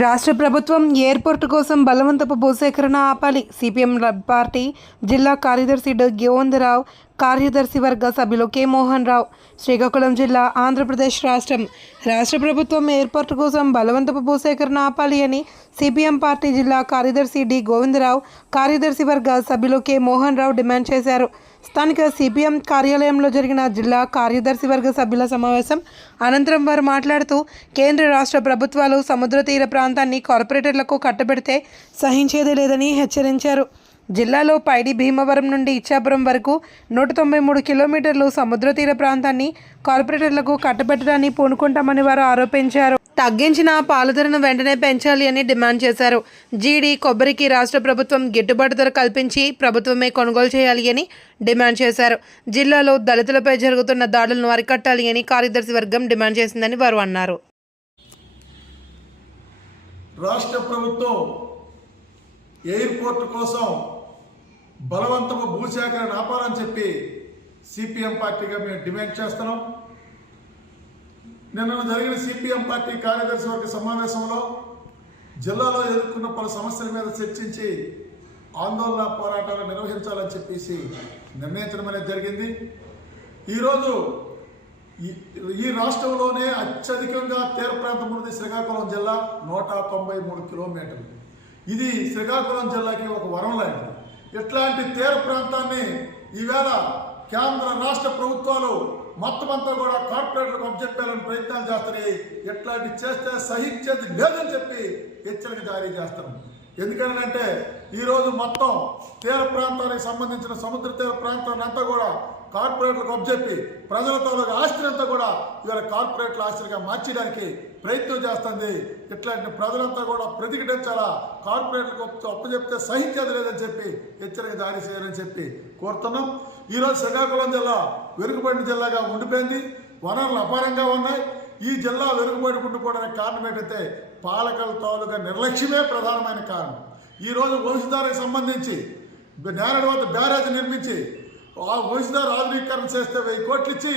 రాష్ట్ర ప్రభుత్వం ఎయిర్పోర్టు కోసం బలవంతపు భూసేకరణ ఆపాలి. సిపిఎం పార్టీ జిల్లా కార్యదర్శి గోవిందరావు, కార్యదర్శి వర్గ సభ్యులు కె మోహన్ రావు. శ్రీకాకుళం జిల్లా, ఆంధ్రప్రదేశ్ రాష్ట్రం. రాష్ట్ర ప్రభుత్వం ఎయిర్పోర్టు కోసం బలవంతపు భూసేకరణ ఆపాలి అని సిపిఎం పార్టీ జిల్లా కార్యదర్శి గోవిందరావు, కార్యదర్శి వర్గ సభ్యులు కె మోహన్ రావు డిమాండ్ చేశారు. స్థానిక సిపిఎం కార్యాలయంలో జరిగిన జిల్లా కార్యదర్శి వర్గ సభ్యుల సమావేశం అనంతరం వారు మాట్లాడుతూ, కేంద్ర రాష్ట్ర ప్రభుత్వాలు సముద్ర తీర ప్రాంతాన్ని కార్పొరేటర్లకు కట్టబెడితే సహించేదే లేదని హెచ్చరించారు. జిల్లాలో పైడి భీమవరం నుండి ఇచ్చాపురం వరకు 193 కిలోమీటర్లు సముద్ర తీర ప్రాంతాన్ని కార్పొరేటర్లకు కట్టబెట్టడాన్ని పూనుకుంటామని వారు ఆరోపించారు. తగ్గించిన పాల ధరను వెంటనే పెంచాలి అని డిమాండ్ చేశారు. జీడి, కొబ్బరికి రాష్ట్ర ప్రభుత్వం గిట్టుబాటు ధర కల్పించి ప్రభుత్వమే కొనుగోలు చేయాలి అని డిమాండ్ చేశారు. జిల్లాలో దళితులపై జరుగుతున్న దాడులను అరికట్టాలి అని కార్యదర్శి వర్గం డిమాండ్ చేసిందని వారు అన్నారు. రాష్ట్ర ప్రభుత్వం ఎయిర్పోర్ట్ కోసం బలవంతపు భూసేకరణ ఆపాలని చెప్పి సిపిఎం పార్టీగా మేము డిమాండ్ చేస్తున్నాం. నిన్న జరిగిన సిపిఎం పార్టీ కార్యదర్శి వర్గ సమావేశంలో జిల్లాలో ఎదుర్కొన్న పలు సమస్యల మీద చర్చించి ఆందోళన పోరాటాలు నిర్వహించాలని చెప్పేసి నిర్ణయించడం అనేది జరిగింది. ఈరోజు ఈ రాష్ట్రంలోనే అత్యధికంగా తీర ప్రాంతం ఉన్నది శ్రీకాకుళం జిల్లా, 193 కిలోమీటర్లు. ఇది శ్రీకాకుళం జిల్లాకి ఒక వరం లాంటిది. ఇట్లాంటి తీర ప్రాంతాన్ని ఈవేళ కేంద్ర రాష్ట్ర ప్రభుత్వాలు మొత్తం అంతా కూడా కార్పొరేట్లకు అప్పచెప్పాలని ప్రయత్నాలు చేస్తున్నాయి. ఇట్లాంటి చేస్తే సహించేది లేదని చెప్పి హెచ్చరిక జారీ చేస్తాం. ఎందుకంటే ఈరోజు మొత్తం తీర ప్రాంతానికి సంబంధించిన సముద్ర తీర ప్రాంతాన్ని అంతా కూడా కార్పొరేట్లకు అప్పచెప్పి ప్రజల తాలూకు ఆస్తిని అంతా కూడా ఇవాళ కార్పొరేట్ల ఆస్తిగా మార్చడానికి ప్రయత్నం చేస్తుంది. ఇట్లాంటి ప్రజలంతా కూడా ప్రతిఘటించాలా, కార్పొరేట్లకు అప్పచెప్తే సహించేది లేదని చెప్పి హెచ్చరిక జారీ చేయాలని చెప్పి కోరుతున్నాం. ఈరోజు శ్రీకాకుళం జిల్లా వెనుకబడిన జిల్లాగా ఉండిపోయింది. వనరులు అపారంగా ఉన్నాయి. ఈ జిల్లా వెనుకబడి ఉండిపోవడానికి కారణం ఏంటంటే పాలకుల తాలూకా నిర్లక్ష్యమే ప్రధానమైన కారణం. ఈరోజు వంశధారకు సంబంధించి నేరడి వద్ద బ్యారేజ్ నిర్మించి ఆ వంశధార ఆధునీకరణ చేస్తే 1000 కోట్లు ఇచ్చి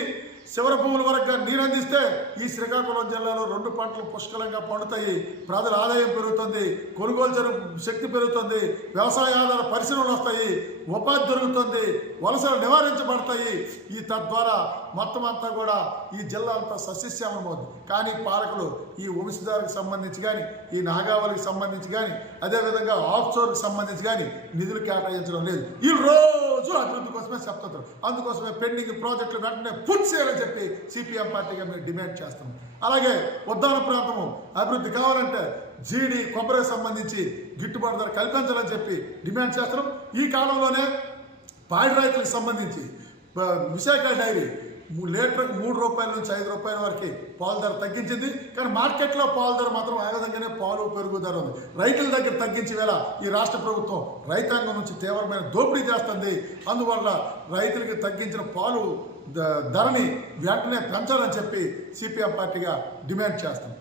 శివర భూముల వరకు నీరు అందిస్తే ఈ శ్రీకాకుళం జిల్లాలో 2 పంటలు పుష్కలంగా పండుతాయి. ప్రజల ఆదాయం పెరుగుతుంది, కొనుగోలు శక్తి పెరుగుతుంది, వ్యవసాయ ఆధార పరిశ్రమలు వస్తాయి, ఉపాధి దొరుకుతుంది, వలసలు నివారించబడతాయి. ఈ తద్వారా మొత్తం అంతా కూడా ఈ జిల్లా అంతా సస్యశ్యామలమవుతుంది. కానీ పాలకులు ఈ వంశధారకు సంబంధించి కానీ, ఈ నాగావళికి సంబంధించి కానీ, అదేవిధంగా ఆఫ్షోర్కి సంబంధించి కానీ నిధులు కేటాయించడం లేదు. ఈ రోజు అభివృద్ధి కోసమే చెప్తారు. అందుకోసమే పెండింగ్ ప్రాజెక్టులు వెంటనే పూర్తి చేయాలని చెప్పి సిపిఎం పార్టీగా మేము డిమాండ్ చేస్తాం. అలాగే ఉద్దాన ప్రాంతము అభివృద్ధి కావాలంటే జీడి, కొబ్బరికి సంబంధించి గిట్టుబాటు ధర కల్పించాలని చెప్పి డిమాండ్ చేస్తున్నాం. ఈ కాలంలోనే పాడి రైతులకు సంబంధించి విశాఖ డైరీ లీటర్కి 3 రూపాయల నుంచి 5 రూపాయల వరకు పాల ధర తగ్గించింది. కానీ మార్కెట్లో పాల ధర మాత్రం ఆ విధంగానే పాలు పెరుగు ధర ఉంది. రైతుల దగ్గర తగ్గించి వేళ ఈ రాష్ట్ర ప్రభుత్వం రైతాంగం నుంచి తీవ్రమైన దోపిడీ చేస్తుంది. అందువల్ల రైతులకి తగ్గించిన పాలు ధరని వెంటనే పెంచాలని చెప్పి సిపిఎం పార్టీగా డిమాండ్ చేస్తాం.